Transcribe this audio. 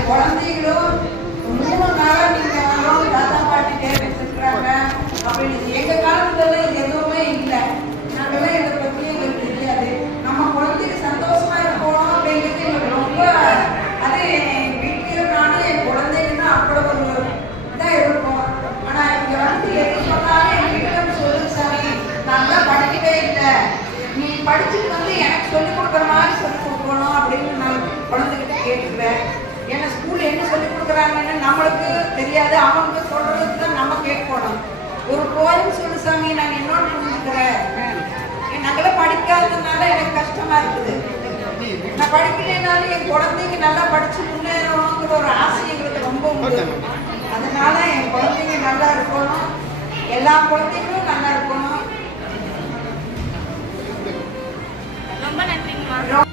குழந்தைகளோட 3 நாளா நீங்க தாத்தா பாட்டி தேவை வச்சிருக்காங்க அப்படின்னு எங்க படிச்சுட்டு வந்து எனக்கு சொல்லிக் கொடுக்குற மாதிரி சொல்லிக் கொடுக்கணும் அப்படின்னு நான் குழந்தைகிட்ட கேட்டுக்கிறேன். ஏன்னா ஸ்கூலில் என்ன சொல்லிக் கொடுக்குறாங்கன்னு நம்மளுக்கு தெரியாது, அவங்க சொல்கிறதுக்கு தான் நம்ம கேட்கணும். ஒரு போயம் சொல்லு சாமி, நான் என்னோட புரிஞ்சுக்கிறேன். நாங்களாம் படிக்காததுனால எனக்கு கஷ்டமாக இருக்குது. நான் படிக்கலைனாலும் என் குழந்தைங்க நல்லா படித்து முன்னேறணுங்கிற ஒரு ஆசை எங்களுக்கு ரொம்ப உண்டு. அதனால என் குழந்தைங்க நல்லா இருக்கணும், எல்லா குழந்தைங்களும் நல்லா இருக்கணும். ரொம்ப நன்றிங்கம்மா.